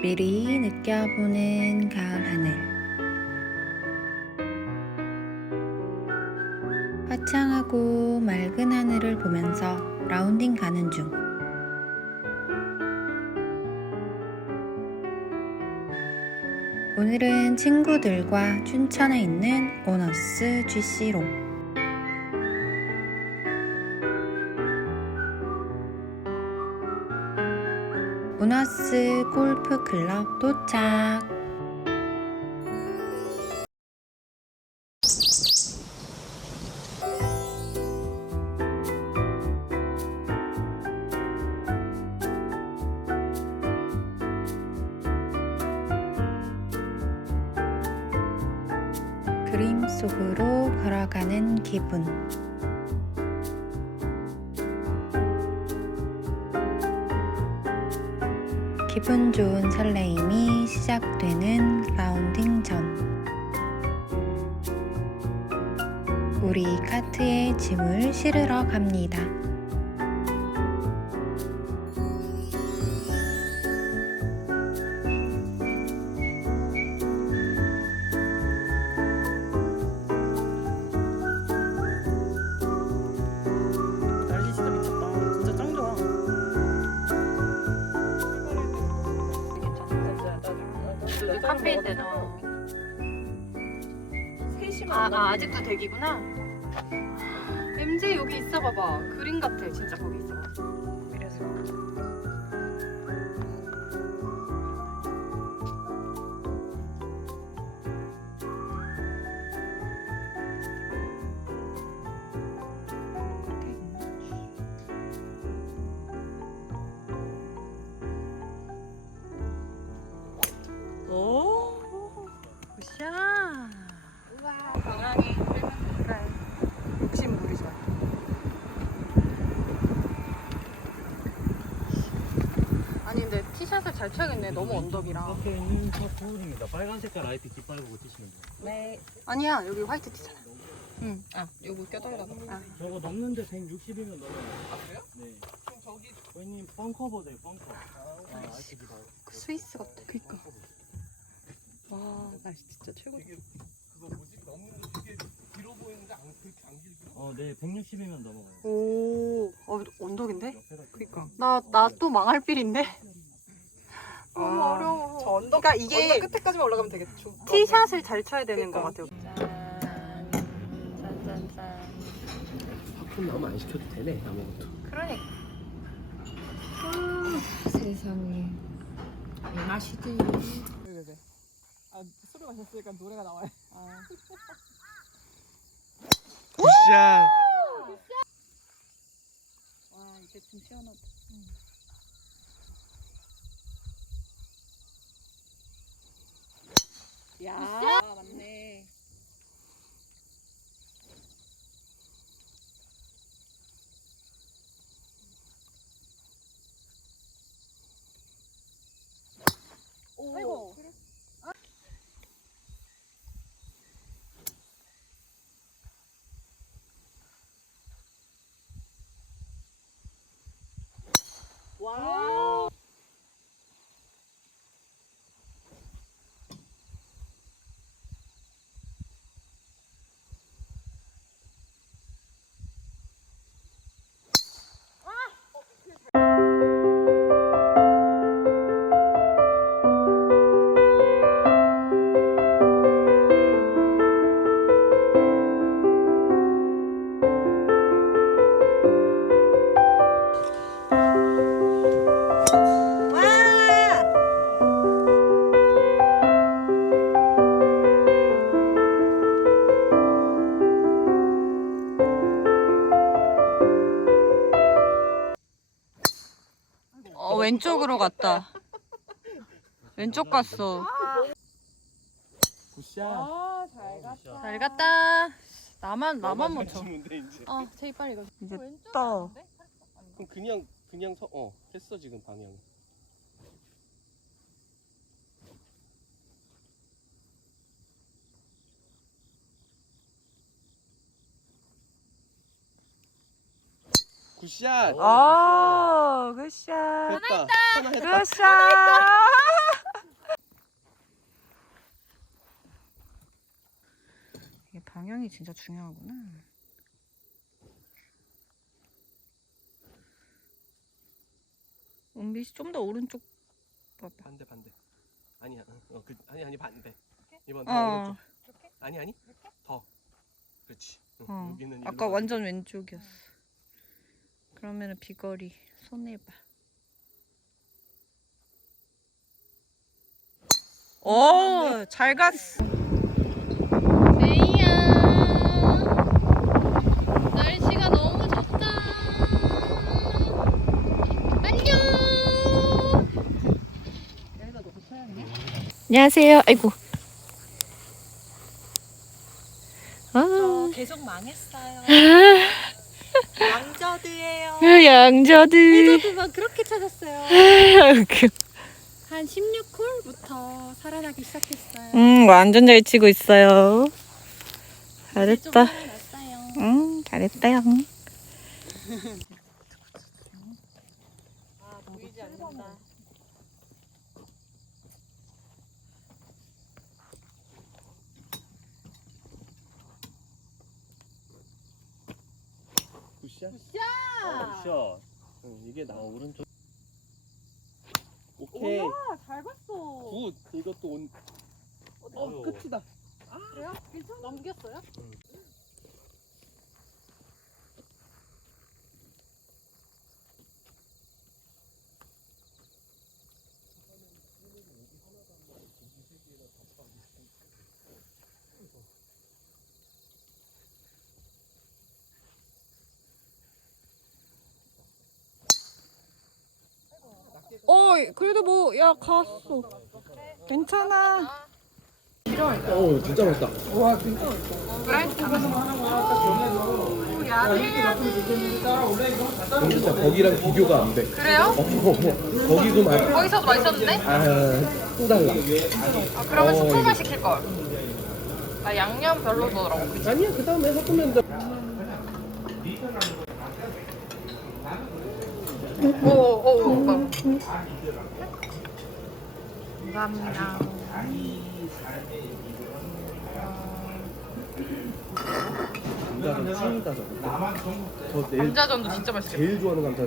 미리 느껴보는 가을 하늘. 화창하고 맑은 하늘을 보면서 라운딩 가는 중. 오늘은 친구들과 춘천에 있는 오너스 GC로 오너스 골프 클럽 도착. 그림 속으로 걸어가는 기분. 기분 좋은 설레임이 시작되는 라운딩 전. 우리 카트에 짐을 실으러 갑니다. 카페인 때는 아, 아 아직도 대기구나? MJ 여기 있어 봐봐. 그림 같아 진짜 거기 있어 그 샷을 잘 쳐야겠네 너무 언덕이라 앞에 있는 차 포울입니다. 빨간 색깔 라이트 깃발고 뛰시면 돼요. 네 아니야 여기 화이트 티잖아 응 아 요거 껴달라고 아. 저거 넘는데 160이면 넘어요. 아 그래요? 네. 그럼 저기 고객님 벙커 보세요, 벙커. 아, 라이트 깃발. 스위스 같아 그니까 와 날씨 진짜 최고다 되게 그거 뭐지? 넘는 거 되게 길어 보이는데 안 그렇게 안 길죠? 어, 네, 160이면 넘어가요. 오 어, 언덕인데? 옆에다 그니까 나 나 또 망할 필인데 너무 아. 어려워. 저 언덕 그러니까 이게 언덕 끝에까지만 올라가면 되겠죠. 티샷을 잘 쳐야 되는 그러니까. 것 같아요 짠짠짠 팝콘 나오면 안 시켜도 되네 아무것도 그러니까 세상에. 이 맛이지. 네네네. 아 술을 마셨으니까 노래가 나와요. 아. 굿샷 와 이제 좀 시원하다 야 아, 왼쪽으로 갔다. 왼쪽 갔어. 굿샷 아잘 갔다. 잘 갔다. 나만 나만 못 쳐. 돼 이제 어, 제일 빨리 가. 이제 떠. 그럼 그냥 그냥 서 어 했어 지금 방향 굿샷. 오, 굿샷. 했다. 하나 했다. 굿샷. 이게 방향이 진짜 중요하구나. 은비 씨 좀 더 오른쪽 봐봐. 반대 반대. 아니야. 어, 어, 그, 아니 아니 반대. 이번 더 어. 오른쪽. 아니 아니. 더. 그렇지. 어. 여기는 아까 완전 왼쪽이었어. 그러면은 비거리 손해봐. 오, 잘 갔어. 제이야 날씨가 너무 좋다 안녕 안녕하세요. 아이고. 아, 계속 망했어요. 양저드예요. 양저들. 저만 그렇게 찾았어요. 웃겨. 한 16홀부터 살아나기 시작했어요. 음, 완전 잘 치고 있어요. 잘했다. 살아났어요. 응, 잘했다요. 아, 보이지 않는다. 굿샷. 어, 샷. 응, 이게 나 오른쪽. 오케이. 잘 봤어. 굿. 이것도 온. 어, 끝이다. 그래요? 괜찮아? 넘겼어요? 어, 그래도 뭐, 야, 갔어. 괜찮아. 어 진짜 맛있다. 진짜 거기랑 비교가 안 돼. 그래요? 어, 어, 어. 거기도 맛. 거기서도 맛있었는데? 아, 또 달라. 아, 그러면 어, 이거. 시킬 걸. 나 양념 별로더라고. 아니야, 그 다음에 섞으면 돼. 오, 오, 오. 감사합니다. 감자전 찐이다 저거. 저 내일 감자전도 진짜 맛있겠다. 제일 좋아하는 감자